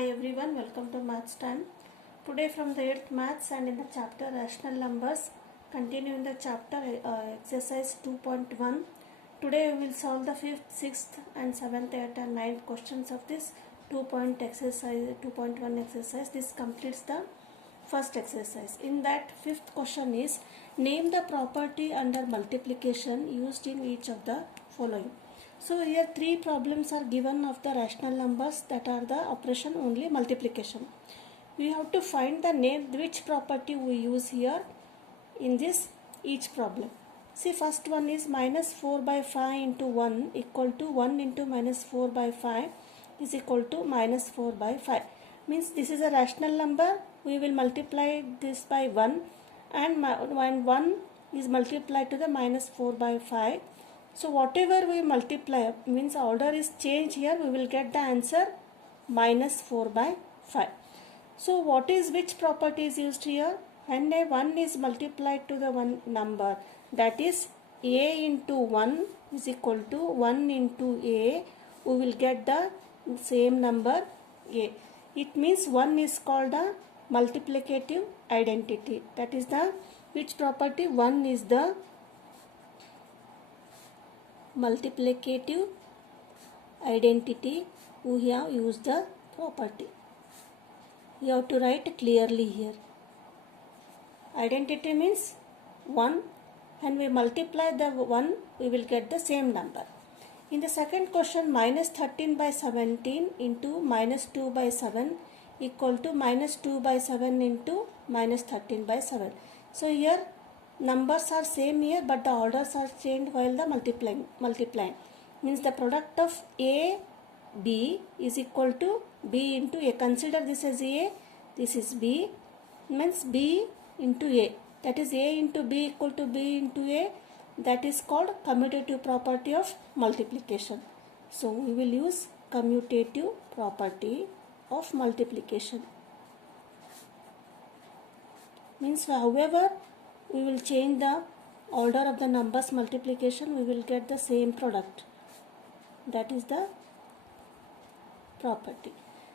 Hi everyone, welcome to Maths Time. Today from the 8th Maths and in the chapter Rational Numbers, continuing the chapter exercise 2.1. Today we will solve the 5th, 6th and 7th, 8th and 9th questions of this 2.1 exercise. This completes the first exercise. In that 5th question is, name the property under multiplication used in each of the following. So here three problems are given of the rational numbers that are the operation only multiplication. We have to find the name which property we use here in this each problem. See, first one is minus 4 by 5 into 1 equal to 1 into minus 4 by 5 is equal to minus 4 by 5. Means this is a rational number. We will multiply this by 1 and when 1 is multiplied to the minus 4 by 5. So whatever we multiply means order is changed here, we will get the answer minus 4 by 5. So what is which property is used here? When a 1 is multiplied to the one number, that is a into 1 is equal to 1 into a, we will get the same number a. It means 1 is called a multiplicative identity. That is the which property? 1 is the multiplicative identity. We have used the property. You have to write clearly here. Identity means 1. When we multiply the 1, we will get the same number. In the second question, minus 13 by 17 into minus 2 by 7 equal to minus 2 by 7 into minus 13 by 7. So here numbers are same here, but the orders are changed while the multiplying. Means the product of a b is equal to b into a. Consider this as a, this is b, means b into a. That is a into b equal to b into a. That is called commutative property of multiplication. So we will use commutative property of multiplication. Means however we will change the order of the numbers multiplication, we will get the same product. That is the property.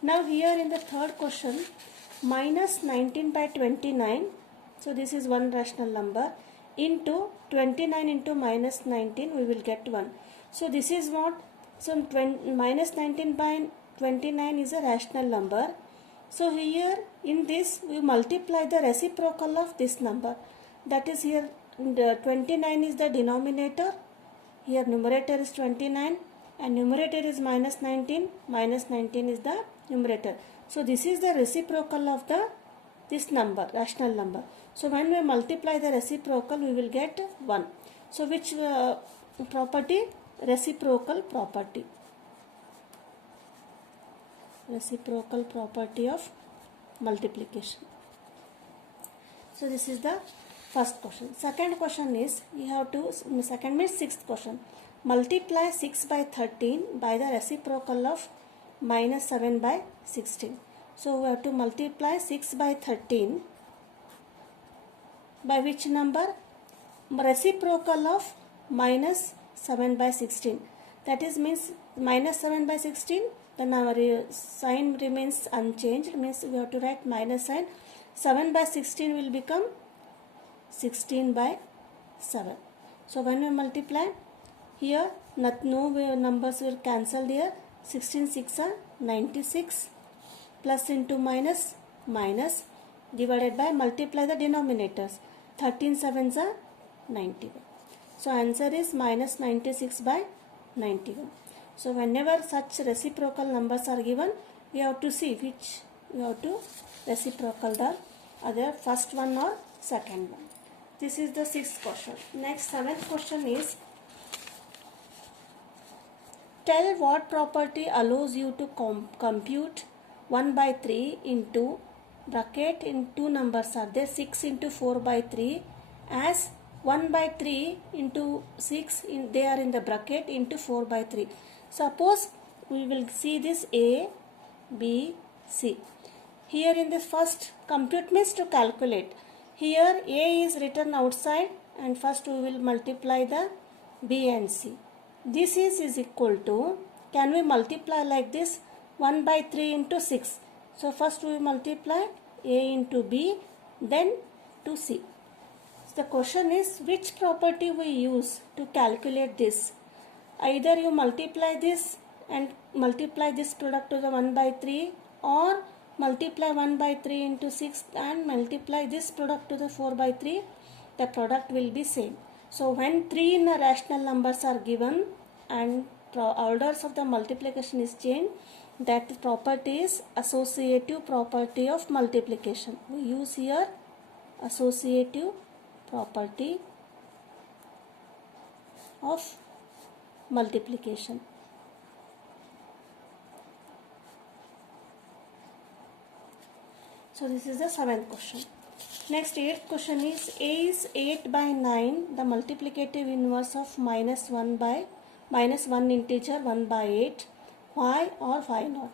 Now here in the third question, minus 19 by 29, so this is one rational number, into 29 into minus 19, we will get 1. So this is what? So minus 19 by 29 is a rational number. So here in this we multiply the reciprocal of this number. That is here the 29 is the denominator. Here numerator is 29 and numerator is minus 19. Minus 19 is the numerator. So this is the reciprocal of this number, rational number. So when we multiply the reciprocal, we will get 1. So which property? Reciprocal property. Reciprocal property of multiplication. So this is the first question. Second question is, you have to, second means sixth question. Multiply 6 by 13 by the reciprocal of minus 7 by 16. So we have to multiply 6 by 13 by which number? Reciprocal of minus 7 by 16. That is means minus 7 by 16, then our sign remains unchanged, means we have to write minus sign. 7 by 16 will become 16 by 7. So when we multiply, here no numbers will cancel here. 16 6 are 96, plus into minus, minus, divided by, multiply the denominators. 13 sevens are 91. So answer is minus 96 by 91. So whenever such reciprocal numbers are given, we have to see which we have to reciprocal the other, first one or second one. This is the sixth question. Next, seventh question is, tell what property allows you to compute 1 by 3 into bracket in two numbers are there, 6 into 4 by 3 as 1 by 3 into 6 they are in the bracket into 4 by 3. Suppose we will see this A, B, C. Here in the first compute means to calculate. Here A is written outside and first we will multiply the B and C. This is equal to, can we multiply like this? 1 by 3 into 6. So first we multiply A into B, then to C. So the question is, which property we use to calculate this? Either you multiply this and multiply this product to the 1 by 3, or multiply 1 by 3 into 6 and multiply this product to the 4 by 3, the product will be same. So when 3 in a rational numbers are given and orders of the multiplication is changed, that property is associative property of multiplication. We use here associative property of multiplication. So this is the 7th question. Next, 8th question is, A is 8 by 9, the multiplicative inverse of minus 1 integer 1 by 8. Why or why not?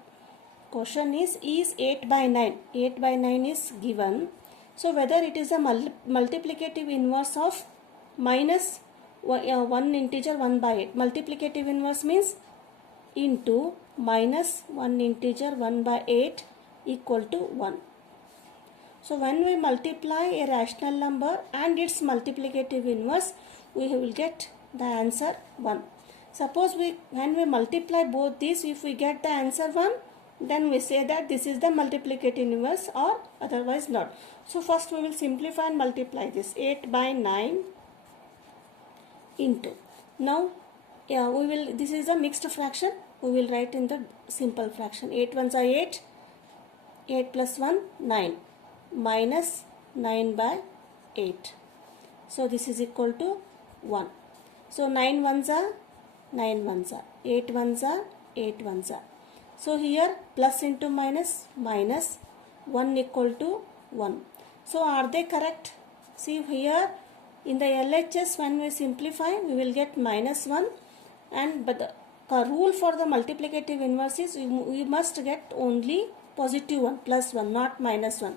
Question is 8 by 9. 8 by 9 is given. So whether it is a multiplicative inverse of minus 1 integer 1 by 8. Multiplicative inverse means into minus 1 integer 1 by 8 equal to 1. So when we multiply a rational number and its multiplicative inverse, we will get the answer 1. Suppose when we multiply both these, if we get the answer 1, then we say that this is the multiplicative inverse, or otherwise not. So first we will simplify and multiply this 8 by 9 into. Now this is a mixed fraction. We will write in the simple fraction. 8 ones are 8. 8 plus 1, 9. Minus 9 by 8. So this is equal to 1. So 9 ones are 9 ones are. 8 ones are 8 ones are. So here plus into minus, minus 1 equal to 1. So are they correct? See here in the LHS, when we simplify, we will get minus 1, but the rule for the multiplicative inverse is we must get only positive 1, plus 1, not minus 1.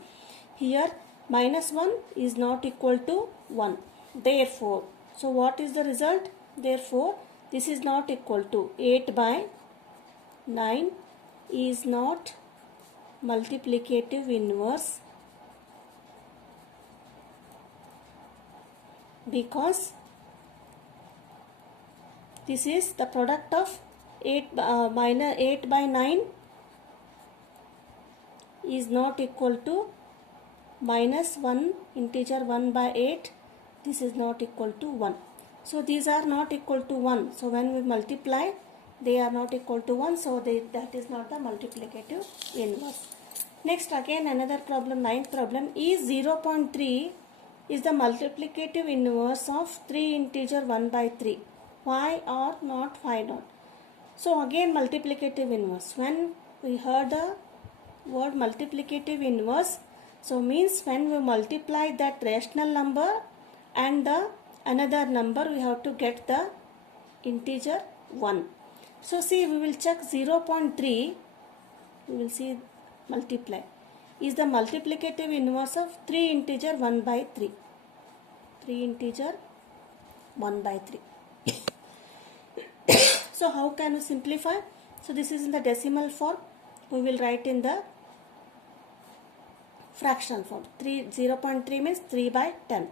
Here minus 1 is not equal to 1. Therefore, so what is the result? Therefore, this is not equal to 8 by 9 is not multiplicative inverse, because this is the product of 8 by 9 is not equal to minus 1 integer 1 by 8. This is not equal to 1. So these are not equal to 1. So when we multiply, they are not equal to 1. So that is not the multiplicative inverse. Next, again another problem, 9th problem, is 0.3 is the multiplicative inverse of 3 integer 1 by 3. Why or not? Why not? So again multiplicative inverse. When we heard the word multiplicative inverse, so means when we multiply that rational number and the another number, we have to get the integer 1. So see, we will check 0.3, we will see multiply, is the multiplicative inverse of 3 integer 1 by 3. 3 integer 1 by 3. So how can we simplify? So this is in the decimal form. We will write in the fractional form. 0.3 means 3 by 10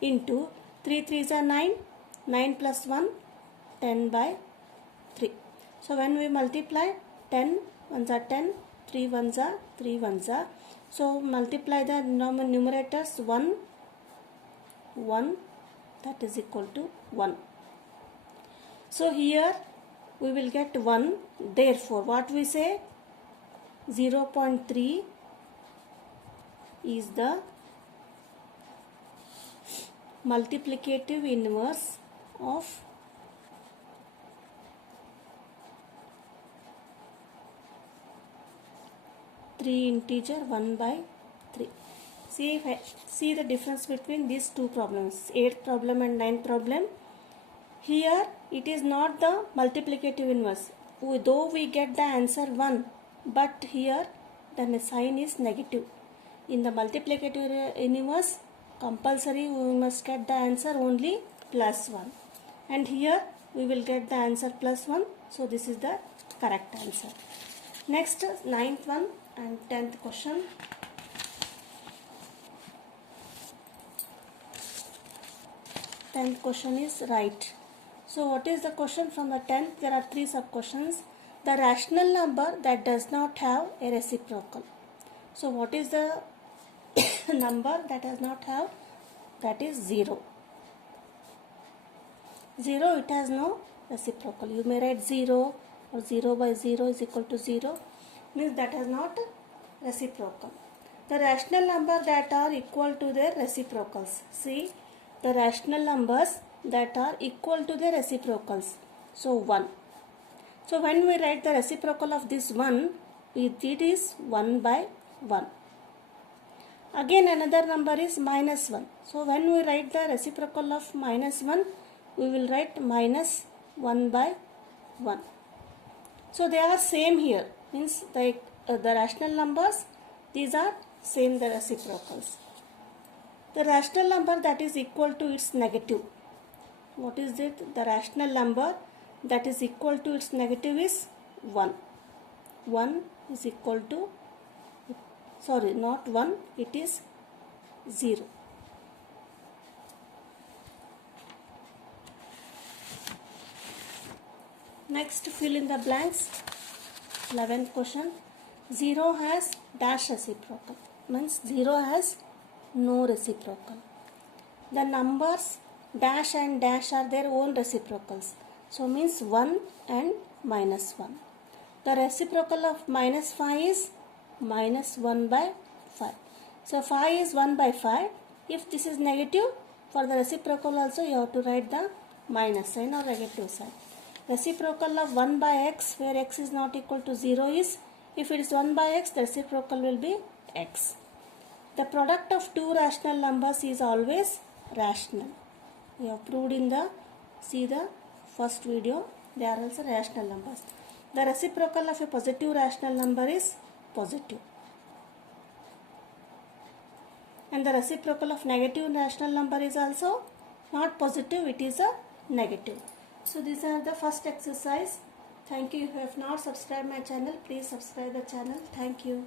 into 3 3s are 9, 9 plus 1, 10 by 3. So when we multiply, 10 ones are 10, 3 ones are 3 ones are. So multiply the numerators 1, 1, that is equal to 1. So here we will get 1. Therefore, what we say? 0.3 is the multiplicative inverse of 3 integer 1 by 3. See the difference between these two problems, 8th problem and 9th problem. Here it is not the multiplicative inverse. Though we get the answer 1, but here the sign is negative. In the multiplicative inverse, compulsory we must get the answer only plus 1. And here we will get the answer plus 1. So this is the correct answer. Next, ninth one and 10th question. Tenth question is right. So what is the question from the 10th? There are 3 sub questions. The rational number that does not have a reciprocal. So what is the number that does not have? That is 0. 0, it has no reciprocal. You may write 0 or 0 by 0 is equal to 0. Means that has not reciprocal. The rational number that are equal to their reciprocals. See, the rational numbers that are equal to their reciprocals. So 1. So when we write the reciprocal of this 1, it is 1 by 1. Again another number is minus 1. So when we write the reciprocal of minus 1, we will write minus 1 by 1. So they are same here. Means the rational numbers, these are same, the reciprocals. The rational number that is equal to its negative. What is it? The rational number that is equal to its negative is 1. 1 is equal to, sorry, not 1, it is 0. Next, fill in the blanks. 11th question. 0 has dash reciprocal. Means 0 has no reciprocal. The numbers dash and dash are their own reciprocals. So means 1 and minus 1. The reciprocal of minus 5 is minus 1 by 5. So 5 is 1 by 5. If this is negative, for the reciprocal also you have to write the minus sign or negative sign. Reciprocal of 1 by x, where x is not equal to 0 is, if it is 1 by x, the reciprocal will be x. The product of two rational numbers is always rational. We have proved in the, see the first video, they are also rational numbers. The reciprocal of a positive rational number is positive. And the reciprocal of negative rational number is also not positive, it is a negative. So these are the first exercise. Thank you. If you have not subscribed my channel, please subscribe the channel. Thank you.